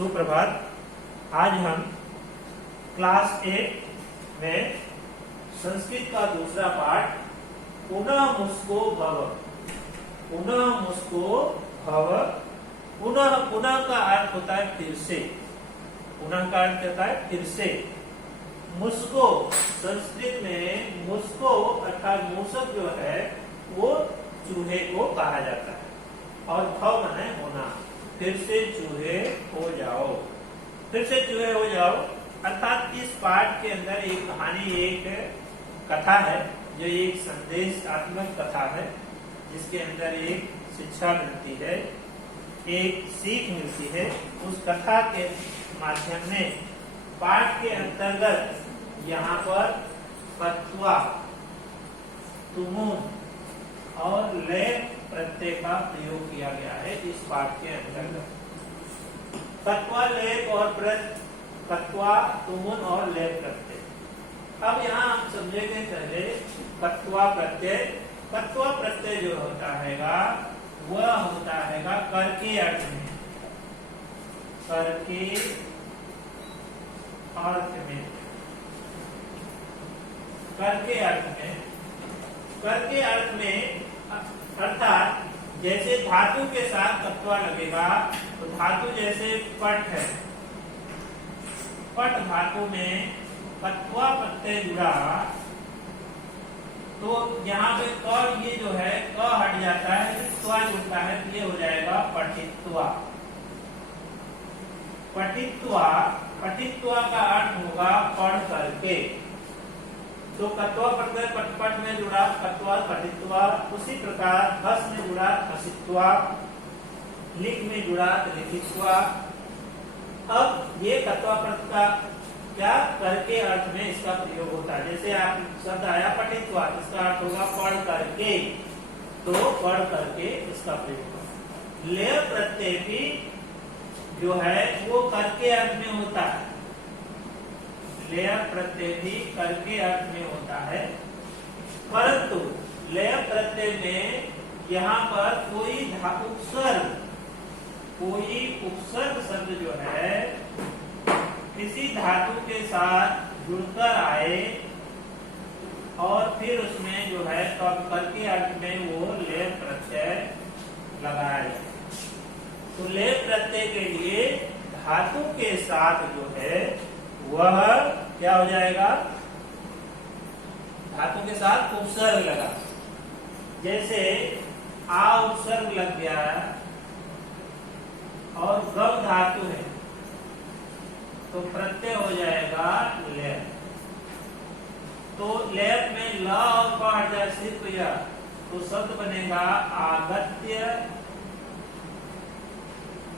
सुप्रभात। आज हम क्लास 8 में संस्कृत का दूसरा पाठ पुनः मुस्को भव। पुनः मुस्को भव। पुनः पुनः का अर्थ होता है फिर से। पुनः का अर्थ होता है फिर से। मुस्को संस्कृत में मुस्को अर्थात मूसक जो है वो चूहे को कहा जाता है और भव माने होना। फिर से चूहे हो जाओ, फिर से चूहे हो जाओ अर्थात इस पाठ के अंदर एक कहानी, एक कथा है जो एक संदेशात्मक कथा है जिसके अंदर एक शिक्षा मिलती है, एक सीख मिलती है। उस कथा के माध्यम में पाठ के अंतर्गत यहाँ पर कत्वा, तुमुन और लय प्रत्यय का प्रयोग किया गया है। इस पाठ के अंतर्गत कत्वा, लय और कत्वा, तुमुन और लय प्रत्यय। अब यहाँ हम समझेंगे पहले कत्वा प्रत्यय। कत्वा प्रत्यय जो होता है वह होता है कर के अर्थ में, कर के अर्थ में, कर के अर्थ में, कर के अर्थ में अर्थात जैसे धातु के साथ कत्वा लगेगा तो धातु जैसे पट है, पट धातु में कत्वा प्रत्यय जुड़ा तो यहाँ पे क ये जो है क हट जाता है, त्वा जुड़ता है, ये हो जाएगा पठित्वा। पठित्वा, पठित्वा का अर्थ होगा पढ़ करके। तो कत्वा प्रत्यय पट में जुड़ा कत्वा पठित्वा, उसी प्रकार हस में जुड़ा हसित्वा, लिख में जुड़ा लिखित्वा। अब ये कत्वा प्रत्यय का क्या करके अर्थ में इसका प्रयोग होता है। जैसे आप शब्द आया पठित्वा, इसका अर्थ होगा पढ़ करके, तो पढ़ करके इसका प्रयोग होगा। लय प्रत्यय भी जो है वो करके अर्थ में होता है। लय प्रत्यय भी करके अर्थ में होता है, परंतु लय प्रत्यय में यहाँ पर कोई उपसर्ग, कोई उपसर्ग शब्द जो है किसी धातु के साथ जुड़कर आए और फिर उसमें जो है तो करके अर्थ में वो लय प्रत्यय लगाया जाए। तो लय प्रत्यय के लिए धातु के साथ जो है वह क्या हो जाएगा, धातु के साथ उपसर्ग लगा। जैसे आ उपसर्ग लग गया और गम धातु है तो प्रत्यय हो जाएगा लय। तो लय में ल और प हट जाए सिर्फ यह, तो शब्द बनेगा आगत्य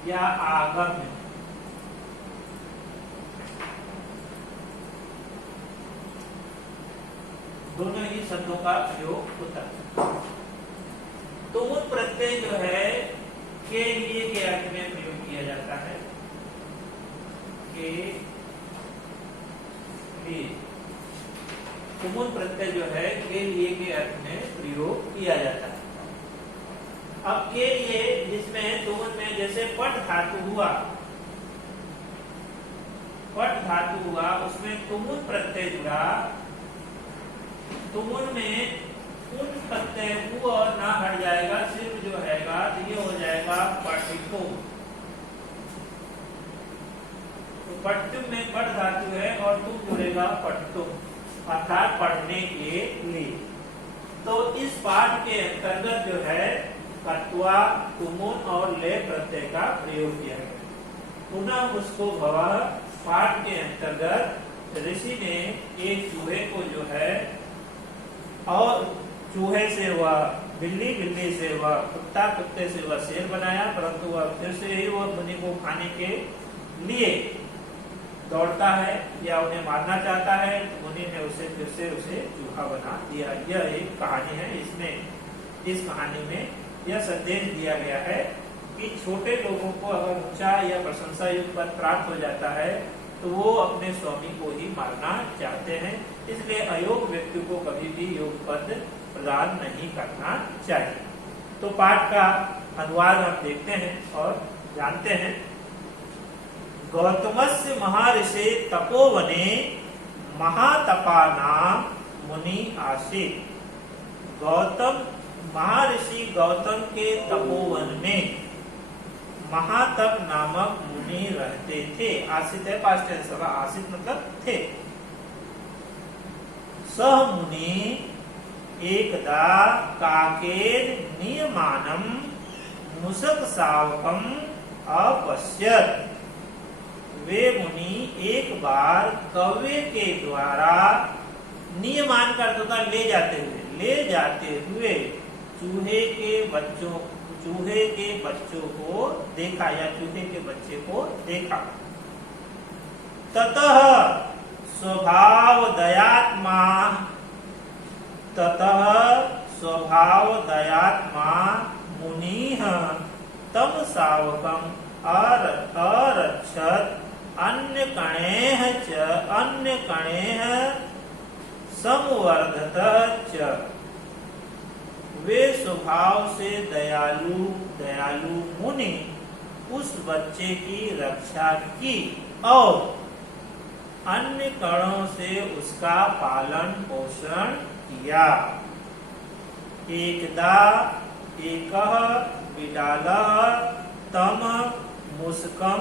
या आगम्य। दोनों ही शब्दों का प्रयोग होता है। तुमुन प्रत्यय जो है के लिए के अर्थ में प्रयोग किया जाता है, के लिए। तुमुन प्रत्यय जो है के लिए के अर्थ में प्रयोग किया जाता है। अब के लिए जिसमें तुमुन में जैसे पट धातु हुआ, पट धातु हुआ उसमें तुमुन प्रत्यय जुड़ा, तुमुन में उन प्रत्यय उ और ना हट जाएगा, सिर्फ जो हैगा तो ये हो जाएगा पठितुम। तो पठितुम में पट धातु है और तुम जुड़ेगा पठितुम अर्थात पढ़ने के लिए। तो इस पाठ के अंतर्गत जो है कत्वा, तुमुन और लय प्रत्यय का प्रयोग किया गया। पुनः उसको भव पाठ के अंतर्गत ऋषि ने एक चूहे को जो है, और चूहे से वह बिल्ली, बिल्ली से वह कुत्ता, कुत्ते से वह शेर बनाया, परंतु वह फिर से ही वह मुनि को खाने के लिए दौड़ता है या उन्हें मारना चाहता है। मुनि ने उसे फिर से उसे चूहा बना दिया। यह एक कहानी है। इसमें इस कहानी में यह संदेश दिया गया है कि छोटे लोगों को अगर ऊंचा या प्रशंसा युक्त पद प्राप्त हो जाता है तो वो अपने स्वामी को ही मारना चाहते हैं। इसलिए अयोग्य व्यक्ति को कभी भी योग पद प्रदान नहीं करना चाहिए। तो पाठ का अनुवाद हम देखते हैं और जानते हैं। गौतमस्य महर्षि तपोवने महातपानाम मुनि आसीत्। गौतम महर्षि गौतम के तपोवन में महातप नामक मुनि रहते थे। आसित है पास्ट टेंस होगा, आसित मतलब थे। सह मुनि एकदा काकेन नियमानम मुसक सावकम अपश्यत। वे मुनि एक बार कौवे के द्वारा नियमान करता था ले जाते हुए चूहे के बच्चों को देखा या चूहे के बच्चे को देखा। ततः स्वभाव दयात्मा मुनिः तम सावकम अरक्षत अन्य कणेः संवर्धतः च। वे स्वभाव से दयालु मुनि उस बच्चे की रक्षा की और अन्य कणों से उसका पालन पोषण किया। एकदा एकः बिडालः तम मुस्कम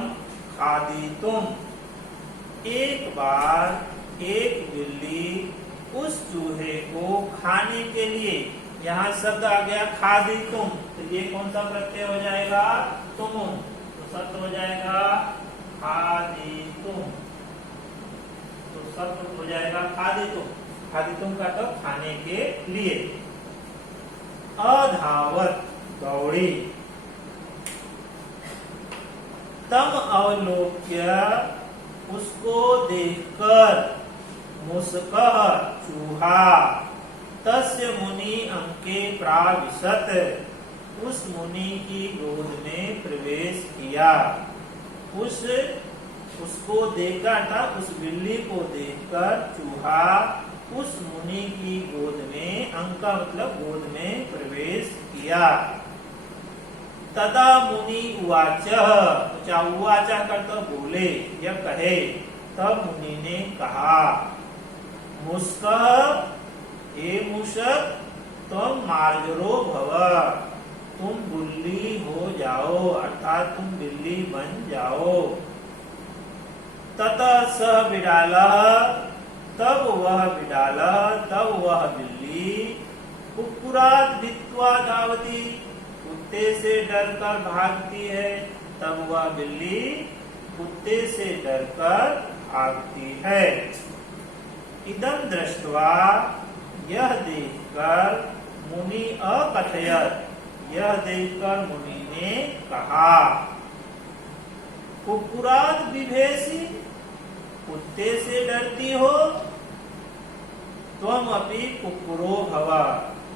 खादितुम। एक बार एक बिल्ली उस चूहे को खाने के लिए, यहाँ शब्द आ गया खादितुम, तो ये कौन सा प्रत्यय हो जाएगा? तुम। तो शब्द हो जाएगा खादितुम, तो शब्द हो जाएगा खादितुम। खादितुम का तो खाने के लिए। अधावत दौड़ी। तम अवलोक्य उसको देखकर मुस्कः चूहा तस्य मुनि अंके प्राविशत उस मुनि की गोद में प्रवेश किया। उसको देखा था, उस बिल्ली को देखकर चूहा उस मुनि की गोद में, अंका मतलब गोद में प्रवेश किया। तदा मुनि उवाच, उवाच करता बोले या कहे। तब मुनि ने कहा मुस्कः हे मूषक तुम मार्जरो भव, तुम बिल्ली हो जाओ, अर्थात तुम बिल्ली बन जाओ। ततः सह बिडालः, तब वह बिल्ली कुक्कुरात् भित्वा धावति, कुत्ते से डरकर भागती है। तब वह बिल्ली कुत्ते से डरकर भागती है। इदं दृष्ट्वा, यह देखकर मुनि अकथयत, यह देखकर मुनि ने कहा कुक्कुरात् बिभेषि, कुत्ते से डरती हो, त्वम अपि कुक्कुरो भव,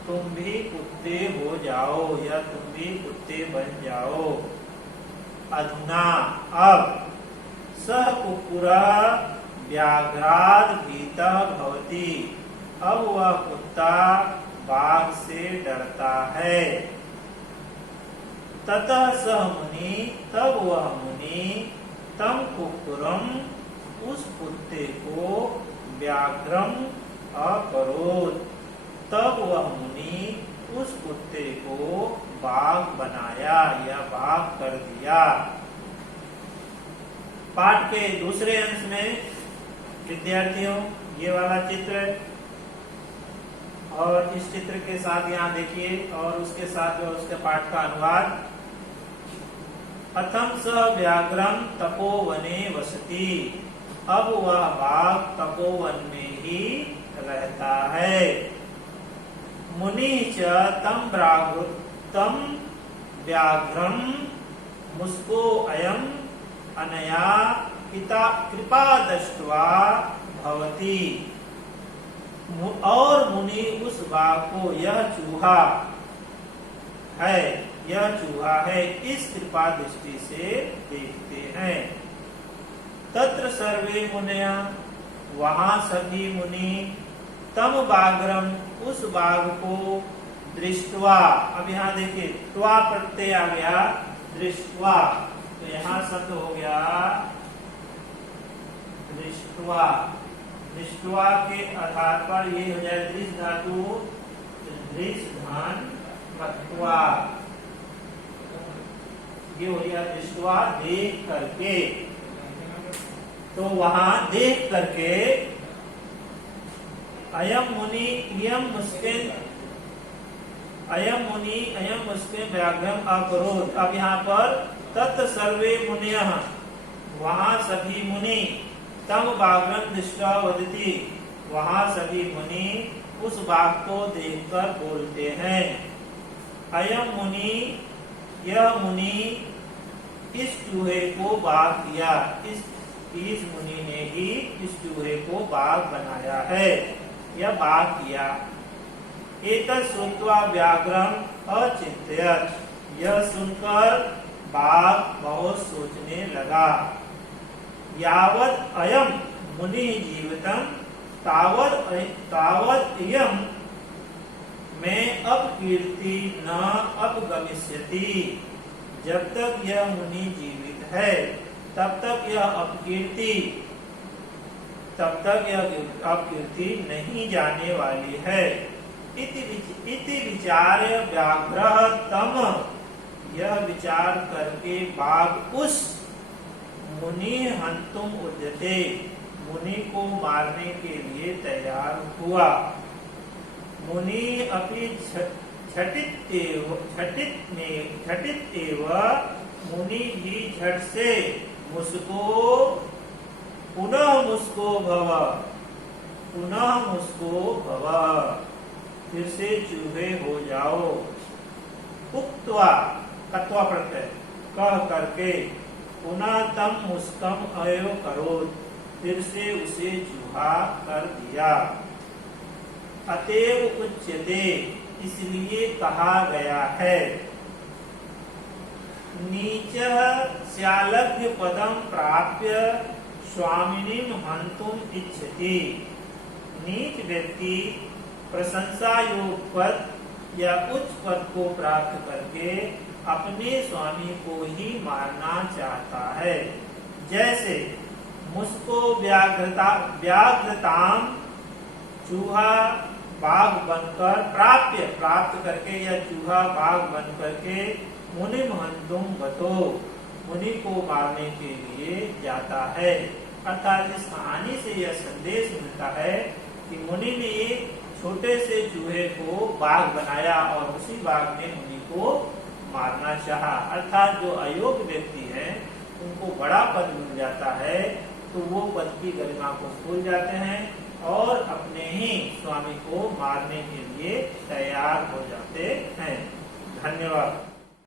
तुम भी कुत्ते हो जाओ या तुम भी कुत्ते बन जाओ। अधुना अब सह कुक्कुरः व्याघ्राद् भीतः भवति, अब वह कुत्ता बाघ से डरता है। ततः सह मुनि, तब वह मुनि तम कुक्कुरम, उस कुत्ते को व्याघ्रम अकरोत्, तब वह मुनि उस कुत्ते को बाघ बनाया या बाघ कर दिया। पाठ के दूसरे अंश में विद्यार्थियों ये वाला चित्र और इस चित्र के साथ यहाँ देखिए और उसके साथ जो उसके पाठ का अनुवाद। प्रथम स व्याघ्रम तपोवने वसति, अब वह बाघ तपोवन में ही रहता है। मुनि च तम व्याघ्रम मुस्को अयम अनया कृपा दृष्ट्वा भवति, और मुनि उस बाघ को यह चूहा है इस कृपा दृष्टि से देखते हैं। तत्र सर्वे मुनया, वहां सभी मुनि तम बाघ्रम, उस बाघ को दृष्टवा, अब यहाँ देखिए त्वा प्रत्यय आ गया, दृष्टवा, तो यहाँ शब्द हो गया दृष्टवा, दृष्टवा के आधार पर ये हो जाए दृश धातु, दृश धान मत्वा, ये हो गया दृष्टवा देख करके। तो वहां देख करके अयम मुनि इयम मुस्किन, अयम मुनि अयम मुस्किन व्याघ्रम अकरोध। अब यहाँ पर तत् सर्वे मुनियः, वहां सभी मुनि, तम व्याघ्रम दृष्ट्वा वदति, वहां सभी मुनि उस बाघ को देखकर बोलते हैं। अयम मुनि, यह मुनि इस चूहे को बाघ किया, इस मुनि ने ही इस चूहे को बाघ बनाया है, यह बाघ किया। एतत् श्रुत्वा व्याघ्रम अचिंत्यत, यह सुनकर बाघ बहुत सोचने लगा। यावत् अयम मुनि जीवितम तावत् इयं में अपकीर्ति न अपगमिष्यति, जब तक यह मुनि जीवित है तब तक यह अपकीर्ति नहीं जाने वाली है। इति विचार्य व्याघ्रः तम, यह विचार करके बाघ उस मुनि हंतुम उद्यते, मुनि को मारने के लिए तैयार हुआ। मुनि अपि झटित एव, मुनि भी झट से मुस्को पुनः मुस्को भव, पुनः मुस्को भव, फिर से चूहे हो जाओ। उक्त्वा, कत्वा प्रत्यय, कह करके पुनः तम मुस्कम अयो करो, फिर से उसे चूहा कर दिया। अतएव उच्यते, इसलिए कहा गया है। नीचः स्यालभ्य पदम प्राप्य स्वामिनीम हंतुम इच्छति, नीच व्यक्ति प्रशंसा योग पद या उच्च पद को प्राप्त करके अपने स्वामी को ही मारना चाहता है। जैसे मुस्को व्याघ्रताम, चूहा बाघ बनकर, प्राप्त करके या चूहा बाघ बन करके मुनि हंतुम गतो, मुनि को मारने के लिए जाता है। अर्थात इस कहानी से यह संदेश मिलता है कि मुनि ने एक छोटे से चूहे को बाघ बनाया और उसी बाघ ने मुनि को मारना चाहा। अर्थात जो अयोग्य व्यक्ति है उनको बड़ा पद मिल जाता है तो वो पद की गरिमा को भूल जाते हैं और अपने ही स्वामी को मारने के लिए तैयार हो जाते हैं। धन्यवाद।